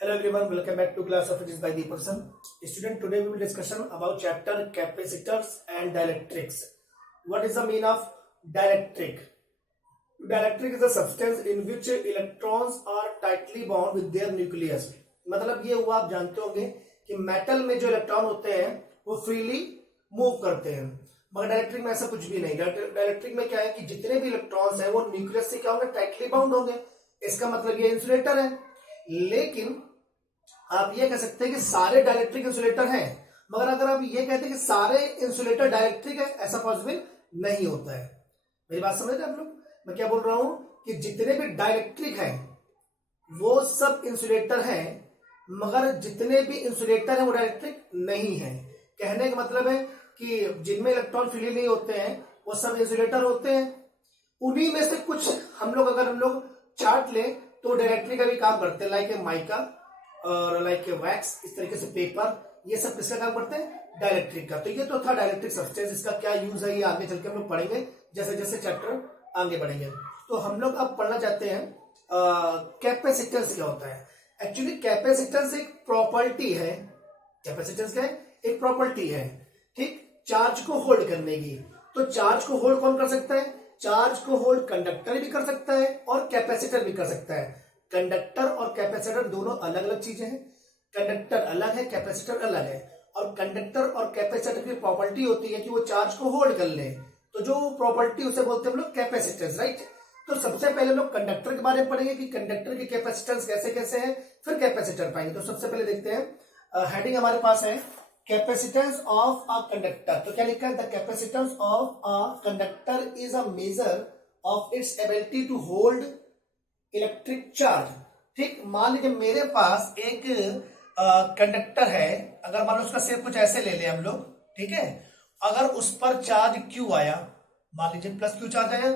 Hello everyone, welcome back to class of physics by Deeparsan. Student, today we will discussion about chapter capacitors and dielectrics. What is the meaning of dielectric? Dielectric is a substance in which electrons are tightly bound with their nucleus. मतलब ये हुआ, आप जानते होंगे कि metal में जो electron होते हैं वो फ्रीली मूव करते हैं, मगर डाइलेक्ट्रिक में ऐसा कुछ भी नहीं। डाइलेक्ट्रिक में क्या है कि जितने भी इलेक्ट्रॉन्स हैं वो न्यूक्लियस से क्या होंगे, टाइटली बाउंड होंगे। इसका मतलब ये इंसुलेटर है। लेकिन आप ये कह सकते हैं कि सारे डाइलेक्ट्रिक इंसुलेटर हैं, मगर अगर आप ये कहते हैं कि सारे इंसुलेटर डाइलेक्ट्रिक है, ऐसा पॉसिबल नहीं होता है। मेरी बात समझ रहे हैं आप लोग? मैं क्या बोल रहा हूं कि जितने भी डाइलेक्ट्रिक हैं वो सब इंसुलेटर हैं, मगर जितने भी इंसुलेटर हैं वो डाइलेक्ट्रिक नहीं है। कहने का मतलब है कि जिनमें इलेक्ट्रॉन फ्री नहीं होते हैं वो सब इंसुलेटर होते हैं। उन्हीं में से कुछ हम लोग चार्ट लें तो डाइलेक्ट्रिक का भी काम करते हैं, लाइक माइका और लाइक वैक्स, इस तरीके से पेपर, ये सब किसका काम करते हैं, डाइलेक्ट्रिक का। तो ये तो था डाइलेक्ट्रिक सब्सटेंस। इसका क्या यूज है ये आगे चल के हम लोग पढ़ेंगे जैसे जैसे चैप्टर आगे बढ़ेंगे। तो हम लोग अब पढ़ना चाहते हैं कैपेसिटेंस क्या होता है। एक्चुअली कैपेसिटेंस एक प्रॉपर्टी है। कैपेसिटेंस क्या है? एक प्रॉपर्टी है, ठीक, चार्ज को होल्ड करने की। तो चार्ज को होल्ड कौन कर सकता है? चार्ज को होल्ड कंडक्टर भी कर सकता है और कैपेसिटर भी कर सकता है। कंडक्टर और कैपेसिटर दोनों अलग अलग चीजें हैं। कंडक्टर अलग है, कैपेसिटर अलग है। और कंडक्टर और कैपेसिटर की प्रॉपर्टी होती है कि वो चार्ज को होल्ड कर ले। तो जो प्रॉपर्टी उसे बोलते हैं हम लोग कैपेसिटेंस, राइट। तो सबसे पहले लोग कंडक्टर के बारे में पढ़ेंगे कि कंडक्टर की कैपेसिटेंस कैसे कैसे है, फिर कैपेसिटर पाएंगे। तो सबसे पहले देखते हैं, हेडिंग हमारे पास है कैपेसिटेंस ऑफ अ कंडक्टर। तो क्या लिखा है? The capacitance of a conductor is a measure of its ability to hold electric charge. ठीक, मान लीजिए मेरे पास एक कंडक्टर है। अगर मान लो उसका शेप कुछ ऐसे ले ले हम लोग, ठीक है। अगर उस पर चार्ज क्यू आया, मान लीजिए प्लस क्यू चार्ज आया।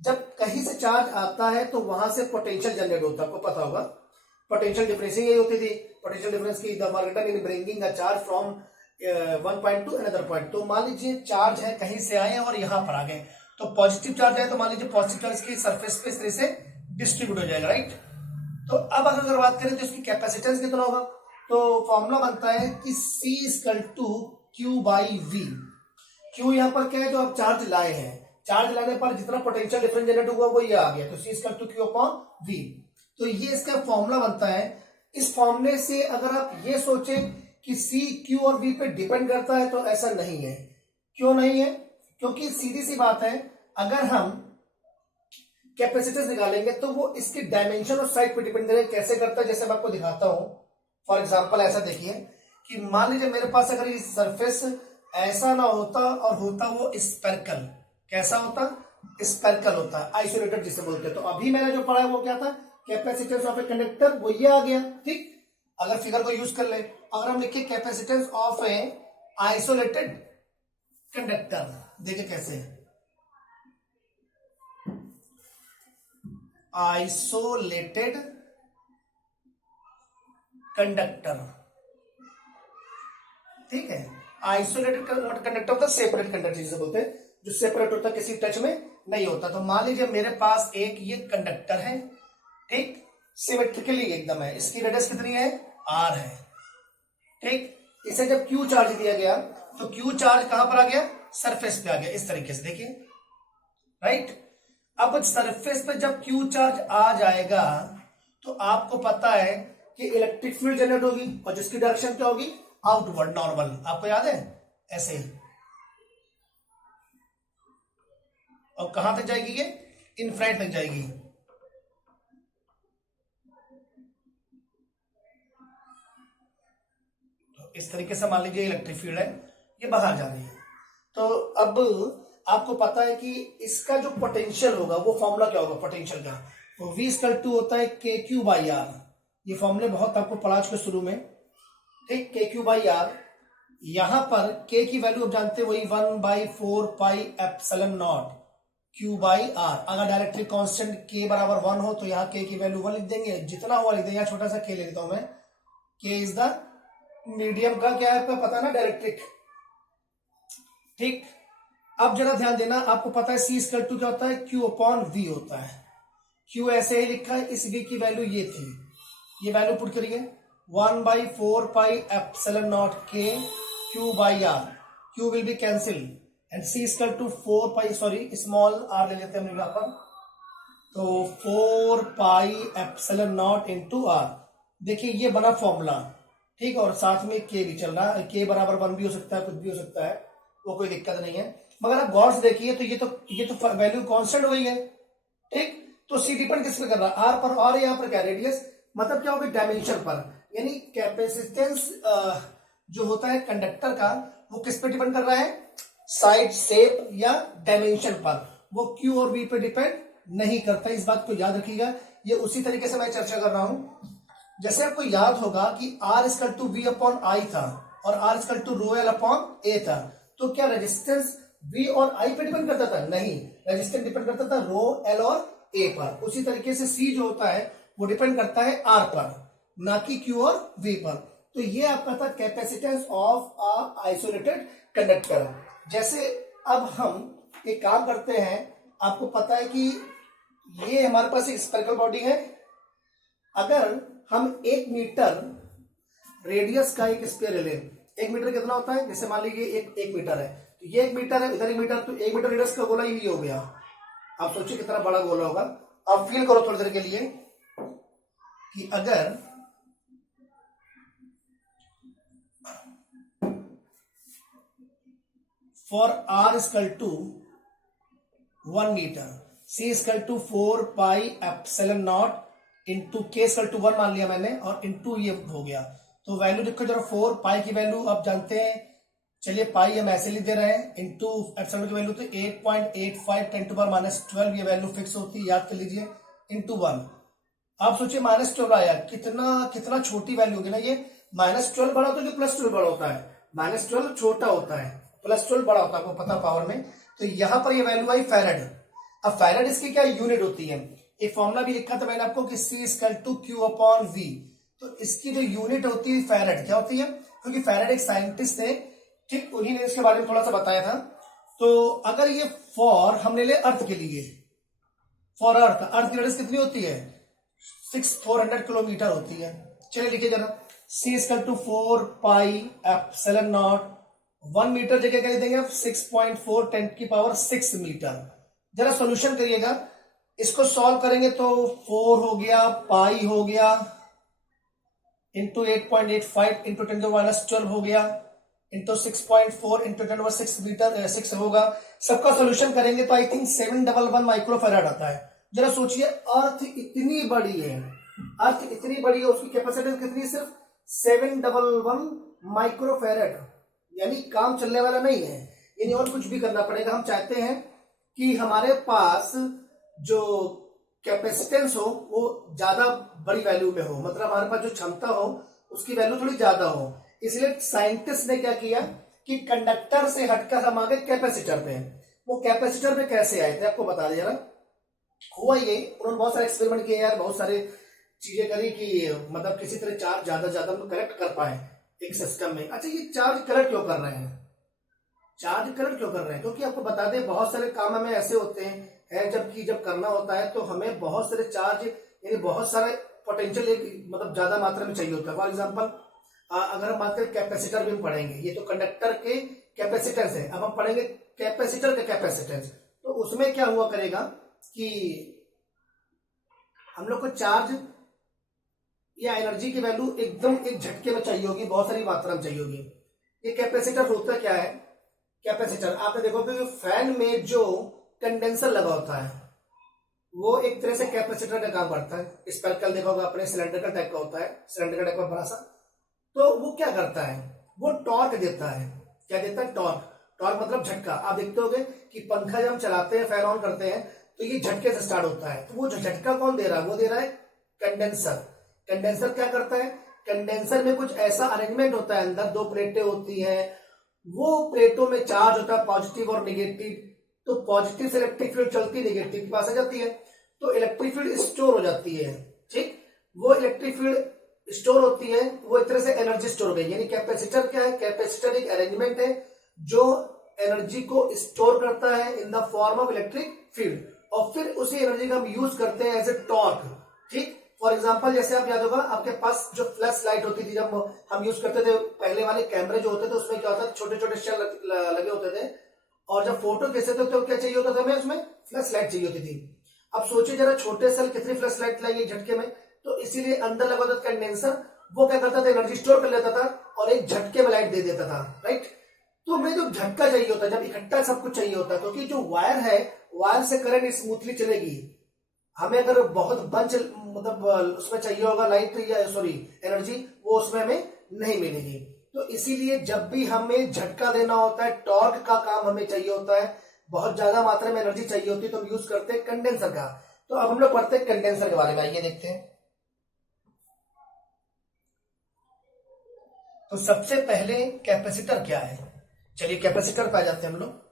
जब कहीं से चार्ज आता है तो वहां से पोटेंशियल जनरेट होता है, आपको पता होगा। पोटेंशियल डिफरेंस यही होती थी। पोटेंशियल डिफरेंस की the marketer in bringing a charge from one point two another point. तो मान लीजिए चार्ज है, कहीं से आए और यहां पर आ गए, तो पॉजिटिव चार्ज है तो मान लीजिए पॉजिटिव चार्ज की सरफेस पे इस तरह से डिस्ट्रीब्यूट हो जाएगा, राइट। तो अब अगर बात करें तो इसकी कैपेसिटेंस कितना होगा, तो फॉर्मूला बनता है कि C equal to Q by V। Q यहाँ पर क्या है, जो आप चार्ज लाए हैं, चार्ज लाने पर जितना पोटेंशियल डिफरेंस जनरेट हुआ वो ये आ गया, तो C equal to Q upon V। तो ये इसका फॉर्मूला बनता है। इस फॉर्मूले से अगर आप ये सोचें कि C Q और V पे डिपेंड करता है, तो ऐसा नहीं है। क्यों नहीं है? क्योंकि सीधी सी बात है, अगर हम कैपेसिटेंस निकालेंगे तो वो इसके डायमेंशन और साइज पे डिपेंड करेगा। कैसे करता है, जैसे मैं आपको दिखाता हूं। फॉर एग्जांपल ऐसा देखिए कि मान लीजिए मेरे पास अगर ये सरफेस ऐसा ना होता और होता वो स्पेरिकल, कैसा होता, स्पेरिकल होता, आइसोलेटेड जिसे बोलते हैं। तो अभी मैंने जो पढ़ा है वो क्या था, कैपेसिटेंस ऑफ ए कंडक्टर, वो ये आ गया, ठीक। अगर फिगर को यूज कर ले, अगर हम लिखे capacitance of A isolated conductor, देखिए कैसे, आइसोलेटेड कंडक्टर, ठीक है। आइसोलेटेड कंडक्टर होता है सेपरेट कंडक्टर जिसे बोलते हैं, जो सेपरेट होता है, किसी टच में नहीं होता। तो मान लीजिए मेरे पास एक ये कंडक्टर है, ठीक, सिमेट्रिकली एकदम है। इसकी रेडियस कितनी है, R है, ठीक। इसे जब Q चार्ज दिया गया तो Q चार्ज कहां पर आ गया, सरफेस पे आ गया, इस तरीके से देखिए, राइट। अब सरफेस पे जब Q चार्ज आ जाएगा तो आपको पता है कि इलेक्ट्रिक फील्ड जनरेट होगी, और जिसकी डायरेक्शन क्या होगी, आउटवर्ड, नॉर्मल। आपको याद है, ऐसे। और कहां तक जाएगी ये, इनफिनिट तक जाएगी। तो इस तरीके से मान लीजिए इलेक्ट्रिक फील्ड है, ये बाहर जा रही है। तो अब आपको पता है कि इसका जो पोटेंशियल होगा वो फॉर्मूला क्या होगा पोटेंशियल का, तो V इक्वल टू होता है KQ बाई R। ये फॉर्मूले बहुत आपको पढ़ा चुके शुरू में, ठीक। KQ बाई R, यहां पर K की वैल्यू आप जानते हैं, वही 1/4 pi epsilon not Q by R। अगर डायरेक्टली कांस्टेंट K बराबर 1 हो तो यहाँ K की वैल्यू 1 लिख देंगे, जितना हुआ लिख देंगे। यहाँ छोटा सा K ले लेता हूं मैं। K इज द मीडियम का क्या है, आपको पता ना, डायरेक्ट्रिक, ठीक। अब जरा ध्यान देना, आपको पता है C इक्वल टू क्या होता है, Q अपॉन V होता है। Q ऐसे ही लिखा है, इस V की वैल्यू ये थी, ये वैल्यू पुट करिए 1/4πε0 k q by r, q will be cancel and c equal to 4π, sorry small r ले लेते हैं हम यहाँ पर, तो 4πε0 इंटू r। देखिए ये बना फॉर्मूला, ठीक है, और साथ में k भी चल रहा है, k बराबर 1 भी हो सकता है, कुछ भी हो सकता है, वो कोई दिक्कत नहीं है। मगर आप गौर से देखिए तो ये तो वैल्यू कांस्टेंट हो गई है, ठीक। तो सी डिपेंड किस पे कर रहा है, आर पर, और यहाँ पर क्या रेडियस, मतलब क्या होगा डायमेंशन पर, यानी कैपेसिटेंस जो होता है कंडक्टर का वो किस पे डिपेंड कर रहा है, साइड, शेप या डायमेंशन पर, वो क्यू और वी पे डिपेंड नहीं करता। इस बात को याद रखिएगा। ये उसी तरीके से मैं चर्चा कर रहा हूं, जैसे आपको याद होगा कि R equal to V upon I था और R equal to rho l upon A था, तो क्या रेजिस्टेंस V और I पे डिपेंड करता था? नहीं, रेजिस्टेंस डिपेंड करता था रो एल और A पर। उसी तरीके से C जो होता है वो डिपेंड करता है R पर, ना कि Q और V पर। तो ये आपका था capacitance of a isolated conductor. जैसे अब हम एक काम करते हैं, आपको पता है कि ये हमारे पास एक स्फेरिकल बॉडी है। अगर हम 1 मीटर रेडियस का एक स्फीयर ले, 1 मीटर कितना होता है, जैसे मान लीजिए एक मीटर है, तो ये 1 मीटर है, इधर 1 मीटर, तो 1 मीटर रेडियस का गोला ही हो गया। आप सोचिए कितना बड़ा गोला होगा। आप फील करो थोड़ी देर के लिए कि अगर for R equal to 1 metre, C equal to 4πε0 into k equal to 1 मान लिया मैंने, और इंटू ये हो गया, तो वैल्यू देखो जरा, 4 पाई की वैल्यू आप जानते हैं, चलिए पाई हम ऐसे लिख दे रहे हैं, इंटू एप्सिलॉन की वैल्यू तो 8.85 10 टू पावर -12, ये वैल्यू फिक्स होती है, याद कर लीजिए, इंटू 1। आप सोचिए -12 आया, कितना छोटी वैल्यू होगी ना ये। -12 बड़ा होता है कि +12 बड़ा होता है? -12 छोटा होता है, +12 बड़ा होता है, आपको पता पावर में। तो यहां पर ये वैल्यू आई फैरेड। अब फैरेड इसकी क्या यूनिट होती है, एक फॉर्मूला भी लिखा था मैंने आपको कि C equal to Q upon V, तो इसकी जो यूनिट होती है फैरेड, क्या होती है, क्योंकि फैरेड एक साइंटिस्ट थे, ठीक, उन्हीं ने इसके बारे में थोड़ा सा बताया था। तो अगर ये फॉर हम ले ले अर्थ के लिए, फॉर अर्थ की रेडियस कितनी होती है, 400 किलोमीटर होती है। चलिए लिखिए जरा, C इक्वल टू 4πε0, 1 मीटर जगह क्या देंगे आप, 6.4 10 की पावर 6 मीटर। जरा सॉल्यूशन करिएगा, इसको सॉल्व करेंगे तो 4 हो गया, पाई हो गया, इंटू 8.85 इंटू 10⁻12 हो गया, इंटू 6.4 इंटू 10⁻6 मीटर 6 होगा। सबका सॉल्यूशन करेंगे तो आई थिंक 711 माइक्रोफैराड आता है। जरा सोचिए, अर्थ इतनी बड़ी है, अर्थ इतनी बड़ी है, उसकी कैपेसिटी कितनी है, सिर्फ 711 माइक्रोफैराड, यानी काम चलने वाला नहीं है, यानी और कुछ भी करना पड़ेगा। हम चाहते हैं कि हमारे पास जो कैपेसिटेंस हो वो ज्यादा बड़ी वैल्यू में हो, मतलब हमारे पास जो क्षमता हो उसकी वैल्यू थोड़ी ज्यादा हो। इसलिए साइंटिस्ट ने क्या किया कि कंडक्टर से हटकर हम आ गए कैपेसिटर पे। वो कैपेसिटर पे कैसे आए थे आपको बता दिया ना। हुआ ये, उन्होंने बहुत सारे एक्सपेरिमेंट किए यार, बहुत सारे चीजें करी कि मतलब किसी तरह चार्ज ज्यादा हम कलेक्ट कर पाए एक सिस्टम में। अच्छा, ये चार्ज कलेक्ट क्यों कर रहे हैं, चार्ज कलेक्ट क्यों कर रहे हैं, क्योंकि आपको बता दें बहुत सारे काम हमें ऐसे होते हैं जब करना होता है तो हमें बहुत सारे चार्ज, यानी बहुत सारे पोटेंशियल एक मतलब ज्यादा मात्रा में चाहिए होता है। फॉर एग्जांपल अगर हम बात करें कैपेसिटर भी हम पढ़ेंगे, ये तो कंडक्टर के कैपेसिटेंस है, अब हम पढ़ेंगे कैपेसिटर का कैपेसिटेंस। तो उसमें क्या हुआ करेगा कि हम लोग को चार्ज या एनर्जी की वैल्यू एकदम एक झटके में चाहिए होगी, बहुत सारी मात्रा में चाहिए होगी। ये कैपेसिटर होता क्या है, कैपेसिटर आपने देखोगे फैन में जो कंडेंसर लगा होता है वो एक तरह से कैपेसिटर का काम करता है। स्पेरिकल देखा होगा अपने, सिलेंड्रिकल टाइप का होता है, सिलेंड्रिकल टाइप का बड़ा सा। तो वो क्या करता है, वो टॉर्क देता है। क्या देता है, टॉर्क। टॉर्क मतलब झटका। आप देखते होगे कि पंखा जब हम चलाते हैं, फैन ऑन करते हैं तो ये झटके से स्टार्ट होता है। तो वो जो झटका कौन दे रहा है, वो दे रहा है कंडेंसर। कंडेंसर क्या करता है, कंडेंसर में कुछ ऐसा अरेंजमेंट होता है, अंदर 2 प्लेटें होती हैं, वो प्लेटों में चार्ज होता है पॉजिटिव और नेगेटिव। तो पॉजिटिव से इलेक्ट्रिक फील्ड चलती, नेगेटिव के पास आ जाती है, तो इलेक्ट्रिक फील्ड स्टोर हो जाती है। ठीक, वो इलेक्ट्रिक फील्ड स्टोर होती है, वो एक तरह से एनर्जी स्टोर हो गई। यानी कैपेसिटर क्या है, कैपेसिटर एक अरेंजमेंट है जो एनर्जी को स्टोर करता है in the form of electric field, और फिर उसी एनर्जी का हम यूज करते हैं एज ए टॉर्क। ठीक, फॉर एग्जाम्पल जैसे आप याद होगा आपके पास जो फ्लैश लाइट होती थी जब हम यूज करते थे, पहले वाले कैमरे जो होते थे उसमें क्या होता था, छोटे छोटे शेल लगे होते थे, और जब फोटो खींचते थे तो क्या चाहिए होता था हमें, उसमें फ्लैश लाइट चाहिए होती थी। अब सोचिए जरा छोटे सेल कितनी फ्लैश लाइट लाएंगे झटके में, तो इसीलिए अंदर लगा होता था कंडेंसर, वो क्या करता था एनर्जी स्टोर कर लेता था और एक झटके में लाइट दे देता था, राइट। तो हमें जो झटका चाहिए होता है, जब इकट्ठा सब कुछ चाहिए होता है, क्योंकि जो वायर है, वायर से करंट स्मूथली चलेगी। हमें अगर बहुत बंच मतलब उसमें चाहिए होगा लाइट या सॉरी एनर्जी, वो उसमें हमें नहीं मिलेगी। तो इसीलिए जब भी हमें झटका देना होता है, टॉर्क का काम हमें चाहिए होता है, बहुत ज्यादा मात्रा में एनर्जी चाहिए होती है, तो हम यूज करते हैं कंडेंसर का। तो अब हम लोग पढ़ते हैं कंडेंसर के बारे में, आइए देखते हैं। तो सबसे पहले कैपेसिटर क्या है, चलिए कैपेसिटर पे आ जाते हैं हम लोग,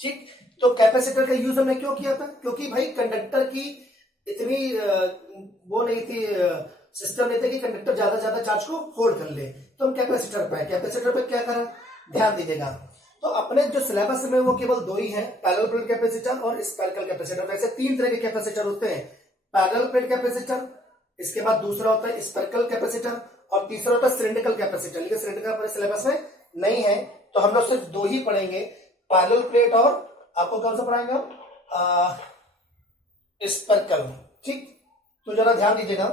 ठीक। तो कैपेसिटर का यूज हमने क्यों किया था, क्योंकि भाई कंडक्टर की इतनी वो नहीं थी, सिस्टम नहीं था कि कंडक्टर ज्यादा ज्यादा चार्ज को होल्ड कर ले, तो हम कैपेसिटर पे क्या करा, ध्यान दीजिएगा। तो अपने जो सिलेबस में वो केवल दो ही है, पैरेलल प्लेट कैपेसिटर और स्पेरिकल कैपेसिटर। वैसे तीन तरह के कैपेसिटर होते हैं, पैरेलल प्लेट कैपेसिटर, इसके बाद दूसरा होता है स्पेरिकल कैपेसिटर, और तीसरा होता है सिलिंड्रिकल कैपेसिटर। लेकिन सिलिंड्रिकल अपने सिलेबस में नहीं है, तो हम लोग सिर्फ दो ही पढ़ेंगे, पैरेलल प्लेट और आपको कौन सा पढ़ाएंगे स्पेरिकल, ठीक। तो जरा ध्यान दीजिएगा,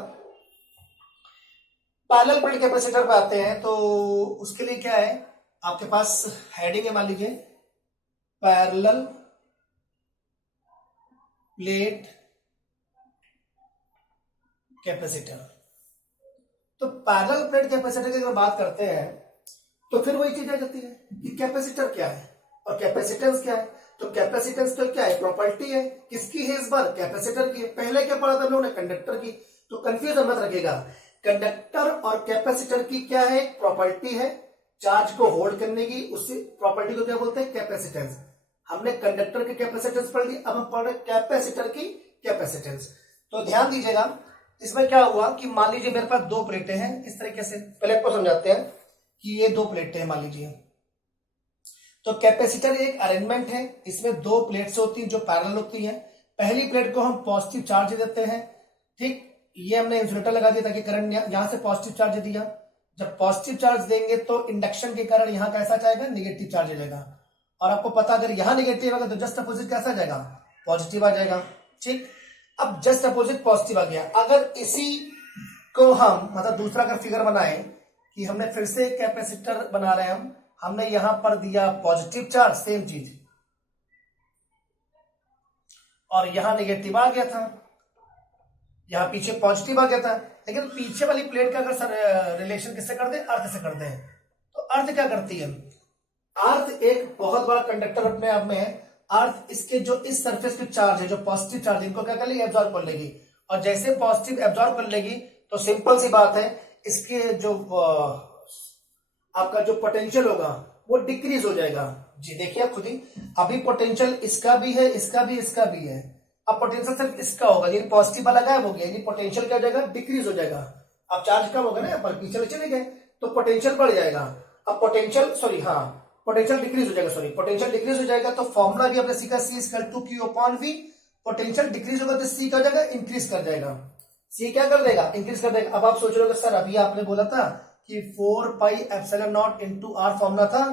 पैरेलल प्लेट कैपेसिटर पे आते हैं। तो उसके लिए क्या है, आपके पास हेडिंग है, मान लीजिए पैरेलल प्लेट कैपेसिटर। तो पैरेलल प्लेट कैपेसिटर की अगर बात करते हैं तो फिर वही चीज आ जाती है कि कैपेसिटर क्या है और कैपेसिटेंस क्या है। तो कैपेसिटेंस तो क्या है, प्रॉपर्टी है, किसकी है इस बार, कैपेसिटर की है। पहले क्या पढ़ा था हम लोगों ने, कंडक्टर की। तो कंफ्यूजन मत रखिएगा, कंडक्टर और कैपेसिटर की क्या है, प्रॉपर्टी है, चार्ज को होल्ड करने की, उसी प्रॉपर्टी को क्या बोलते हैं, कैपेसिटेंस। हमने कंडक्टर की कैपेसिटेंस पढ़ ली, अब हम पढ़ रहे कैपेसिटर की कैपेसिटेंस। तो ध्यान दीजिएगा, इसमें क्या हुआ कि मान लीजिए मेरे पास दो प्लेटें हैं इस तरीके से, पहले आपको समझाते हैं कि ये दो प्लेटें हैं मान लीजिए। तो कैपेसिटर एक अरेंजमेंट है, इसमें दो प्लेट्स होती हैं जो पैरेलल होती हैं। पहली प्लेट को हम पॉजिटिव चार्ज देते हैं, ठीक। ये हमने इंसुलेटर लगा दिया ताकि करंट यहां से पॉजिटिव चार्ज दिया। जब पॉजिटिव चार्ज देंगे तो इंडक्शन के कारण यहां कैसा जाएगा, निगेटिव चार्ज जाएगा। और आपको पता अगर यहां निगेटिव आएगा तो जस्ट अपोजिट कैसा जाएगा, पॉजिटिव आ जाएगा, ठीक। अब जस्ट अपोजिट पॉजिटिव आ गया। अगर इसी को हम मतलब दूसरा अगर फिगर बनाए कि हमने फिर से कैपेसिटर बना रहे हैं, हमने यहां पर दिया पॉजिटिव चार्ज, सेम चीज, और यहां नेगेटिव आ गया था, यहां पीछे पॉजिटिव आ गया था। लेकिन पीछे वाली प्लेट का अगर रिलेशन किससे कर दे, अर्थ से कर दे। तो अर्थ क्या करती है, अर्थ एक बहुत बड़ा कंडक्टर अपने आप में है। अर्थ इसके जो इस सरफेस के चार्ज है, जो पॉजिटिव चार्ज, इनको क्या कर लेगी, एब्जॉर्ब कर लेगी। और जैसे पॉजिटिव एब्जॉर्ब कर लेगी तो सिंपल सी बात है, इसके जो आपका जो पोटेंशियल होगा वो डिक्रीज हो जाएगा। जी देखिए आप खुद ही, अभी पोटेंशियल इसका भी है, इसका भी, इसका भी है। अब पोटेंशियल सिर्फ इसका होगा, यानी पॉजिटिव वाला गायब हो गया, यानी पोटेंशियल क्या हो जाएगा, डिक्रीज हो जाएगा। अब चार्ज कम होगा ना, पर पीछे चले गए तो पोटेंशियल बढ़ जाएगा। अब पोटेंशियल पोटेंशियल डिक्रीज हो जाएगा, पोटेंशियल डिक्रीज हो जाएगा। तो फॉर्मूला भी आपने सीखा, C = 2Q/V। पोटेंशियल डिक्रीज होगा तो C क्या हो जाएगा, इंक्रीज कर जाएगा। C क्या कर देगा, इंक्रीज कर देगा। अब आप सोच रहे हो सर अभी आपने बोला था कि 4πε0 × R फॉर्मूला था,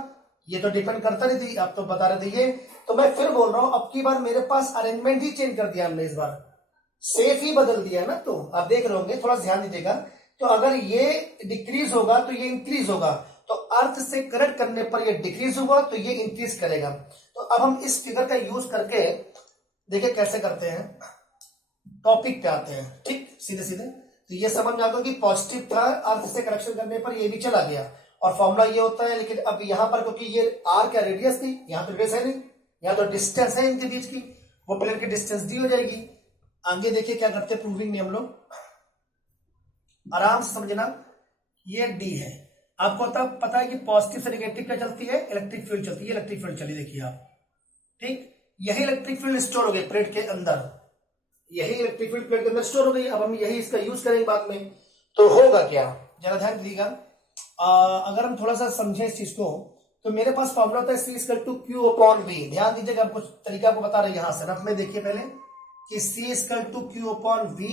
ये तो डिपेंड करता नहीं थी, आप तो बता रहे थे ये। तो मैं फिर बोल रहा हूं, अब की बार मेरे पास अरेंजमेंट ही चेंज कर दिया हमने, इस बार सेफ ही बदल दिया है ना। तो आप देख रहे होंगे, थोड़ा ध्यान दीजिएगा। तो अगर ये डिक्रीज होगा तो ये इंक्रीज होगा, तो अर्थ से कनेक्ट करने पर ये डिक्रीज होगा तो ये इंक्रीज करेगा। तो अब हम इस फिगर का यूज करके देखिए कैसे करते हैं, टॉपिक पे आते हैं, ठीक, सीधे सीधे। तो ये समझ में आ गया कि पॉजिटिव था, अर्थ से कनेक्शन करने पर ये भी चला गया, और फॉर्मूला ये होता है। लेकिन अब यहां पर क्योंकि ये आर क्या रेडियस थी, यहां तो रेडियस है नहीं, यहां तो डिस्टेंस है इनके बीच की, वो प्लेट की डिस्टेंस दी हो जाएगी। आगे देखिए क्या करते हैं प्रूविंग में हम लोग, आराम से समझना। ये डी है, आपको तब पता है कि पॉजिटिव से नेगेटिव क्या चलती है, इलेक्ट्रिक फील्ड चलती है। इलेक्ट्रिक फील्ड चली देखिए आप, ठीक। यही इलेक्ट्रिक फील्ड स्टोर हो गई प्लेट के अंदर, यही इलेक्ट्रिक फील्ड प्लेट के अंदर स्टोर हो गई। अब हम यही इसका यूज करेंगे बाद में। तो होगा क्या, जरा ध्यान दीजिएगा। अगर हम थोड़ा सा समझें इस चीज को, तो मेरे पास फॉर्मूला होता है C = 2Q/V। ध्यान दीजिएगा, कुछ तरीका आपको बता रहे हैं यहां से रफ में देखिए पहले। कि C equal to Q upon V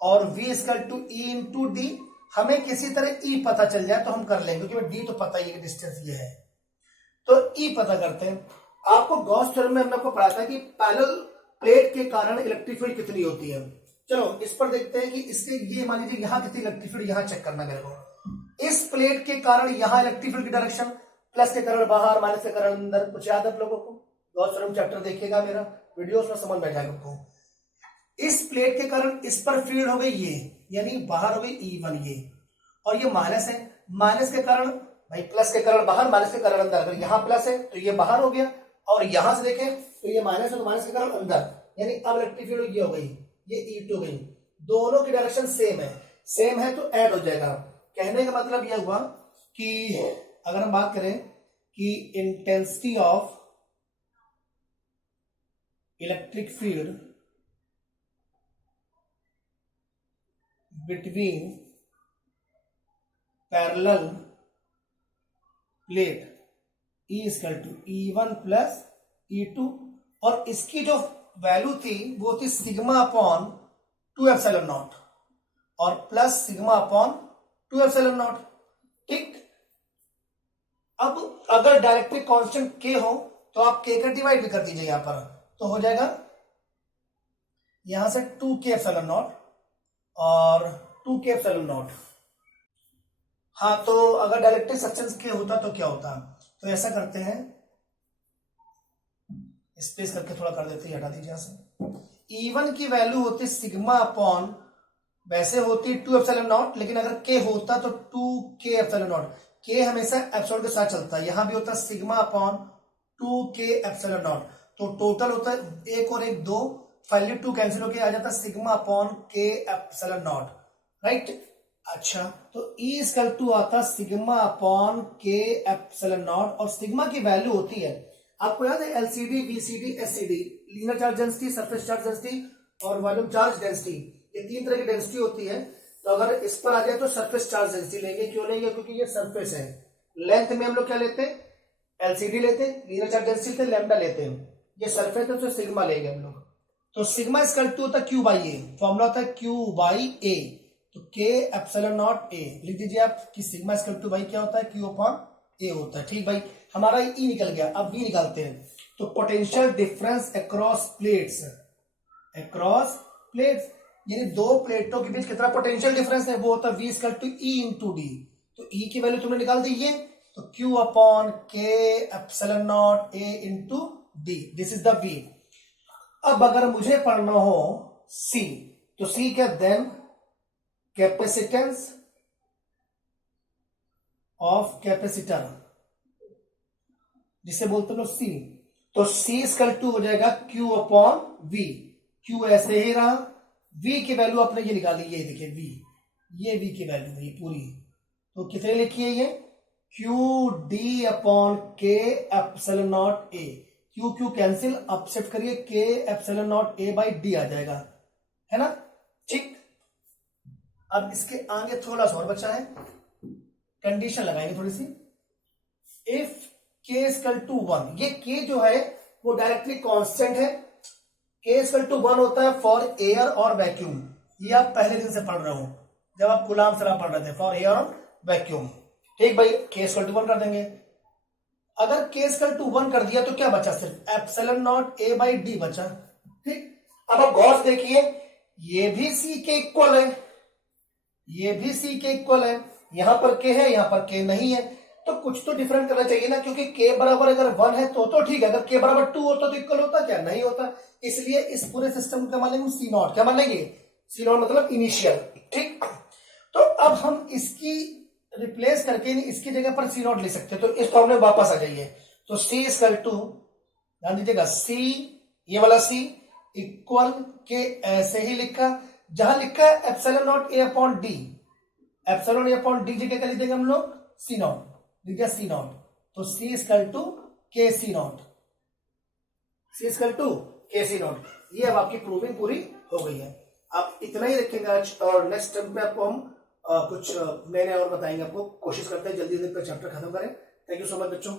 और V equal to E into d. हमें किसी तरह E पता चल जाए तो हम कर लेंगे, क्योंकि D तो पता ही है कि डिस्टेंस ये है, तो E पता करते हैं। आपको गॉस थ्योरम में हमने आपको पढ़ा था कि पैरेलल प्लेट के कारण इलेक्ट्रिक फील्ड कितनी होती है। चलो इस पर देखते हैं कि इसके ये मान लीजिए यहाँ कितनी इलेक्ट्रिक फील्ड, यहाँ चेक करना मेरे को। इस प्लेट के कारण यहाँ इलेक्ट्रिक फील्ड की डायरेक्शन, प्लस के कारण बाहर, माइनस के कारण अंदर। कुछ याद है आप लोगों को? गॉस थ्योरम चैप्टर देखिएगा मेरा, वीडियोस में समझ में जाएगा आपको। इस प्लेट के कारण इस पर फील्ड हो गई ये, यानी बाहर हो गई E1 ये, और ये माइनस है। माइनस के कारण भाई, प्लस के कारण बाहर, माइनस के कारण अंदर। अगर यहाँ प्लस है तो ये बाहर हो गया, और यहां से देखें तो ये माइनस है, तो माइनस के कारण अंदर, यानी अब इलेक्ट्रिक फील्ड ये हो गई, ये E2 गई। दोनों की डायरेक्शन सेम है, सेम है तो ऐड हो जाएगा। कहने का मतलब यह हुआ कि अगर हम बात करें कि intensity of electric field between parallel plate E equal to E1 plus E2, और इसकी जो वैल्यू थी वो थी सिग्मा अपॉन 2 एप्सिलॉन नॉट और प्लस सिग्मा अपॉन 2 एप्सिलॉन नॉट। ठीक, अब अगर डायरेक्ट्रिक कांस्टेंट K हो तो आप K का डिवाइड भी कर दीजिए यहां पर, तो हो जाएगा यहां से 2K एप्सिलॉन नॉट और 2K एप्सिलॉन नॉट। हाँ, तो अगर डायरेक्ट्रिक सब्सटेंस K होता तो क्या होता? तो ऐसा करते हैं, स्पेस करके थोड़ा कर देते हैं, हटा दीजिए यहां से। E1 की वैल्यू होती सिग्मा अपॉन, वैसे होती 2 एप्सिलॉन नॉट, लेकिन अगर K होता तो 2K एप्सिलॉन नॉट। K हमेशा एप्सिलॉन के साथ चलता है, यहां भी होता है sigma upon 2K epsilon not. तो टोटल होता है 1 और 1 2, फाइनली 2 कैंसिल होकर आ जाता है sigma upon K epsilon not, right. अच्छा, तो E इक्वल टू आता sigma upon K epsilon naught, और सिग्मा की वैल्यू होती है, आपको याद है, LCD, VCD, SCD, linear charge density, surface charge density और वॉल्यूम चार्ज डेंसिटी। ये 3 तरह की डेंसिटी होती है। तो अगर इस पर आ जाए तो सरफेस चार्ज डेंसिटी लेंगे। क्यों लेंगे? क्योंकि ये सरफेस है। लेंथ में हम लोग क्या लेते हैं? LCD लेते हैं, लीनियर चार्ज डेंसिटी से लैम्डा लेते हैं। ये सरफेस है तो सिग्मा लेंगे हम लोग। तो सिग्मा इक्वल टू होता है Q बाई ए, फॉर्मूला होता है Q बाई ए, तो K एप्सिलॉन नॉट ए लिख दीजिए आप कि सिग्मा इक्वल टू भाई क्या होता है? Q अपॉन ए होता है। ठीक भाई, हमारा E निकल गया। अब V निकालते हैं। तो potential difference across plates, across plates यानी दो प्लेटों के बीच कितना पोटेंशियल डिफरेंस है, वो होता है V equal to E into d. तो E की वैल्यू तुमने निकाल दी, ये तो Q upon K epsilon naught A into d, this is the V। अब अगर मुझे पढ़ना हो C, तो C क्या? देन कैपेसिटेंस ऑफ कैपेसिटर, जिसे बोलते हैं C। तो C इक्वल टू हो जाएगा Q अपॉन V। Q ऐसे ही रहा, V की वैल्यू आपने ये निकाली, ये देखिए V, ये V की वैल्यू है ये पूरी। तो कितने लिखी है ये? Q D upon K epsilon not A। Q Q cancel, अब शिफ्ट करिए K epsilon not A by D आ जाएगा, है ना। ठीक, अब इसके आगे थोड़ा सा और बचा है, कंडीशन लगाएंगे थोड़ी सी। इफ K इक्वल टू 1, ये K जो है वो डायरेक्टली कांस्टेंट है। K इक्वल टू 1 होता है फॉर एयर और वैक्यूम, ये आप पहले दिन से पढ़ रहे हो जब आप गुलाम सलाह पढ़ रहे थे, फॉर एयर और वैक्यूम। ठीक भाई, K इक्वल टू 1 कर देंगे। अगर K इक्वल टू 1 कर दिया तो क्या बचा? सिर्फ epsilon not A by D बचा। ठीक, अब आप गौर से देखिए, ये भी C के इक्वल है, ये भी C के इक्वल है। यहां पर K है, यहां पर K नहीं है, तो कुछ तो डिफरेंट करना चाहिए ना, क्योंकि K बराबर अगर 1 है तो ठीक है, अगर K बराबर 2 होता तो इक्वल होता, क्या नहीं होता। इसलिए इस पूरे सिस्टम का मानेंगे C नॉट। क्या मानेंगे? C नॉट मतलब इनिशियल। ठीक, तो अब हम इसकी रिप्लेस करके इसकी जगह पर C नॉट ले सकते हैं, तो इस फॉर्मूले में वापस आ जाइए। तो C इक्वल टू, ध्यान दीजिएगा, C, ये वाला C इक्वल के ऐसे ही लिखा, जहां लिखा है epsilon not A upon D, epsilon A upon D जगह क्या लिख देंगे हम लोग? C नॉट, लिख दिया C नॉट। तो C equal to K C naught, C equal to K C naught. ये अब आपकी प्रूविंग पूरी हो गई है। आप इतना ही रखेंगे आज, और नेक्स्ट टाइम पे आपको हम कुछ नए नए और बताएंगे आपको। कोशिश करते हैं जल्दी जल्दी चैप्टर खत्म करें। थैंक यू सो मच बच्चों।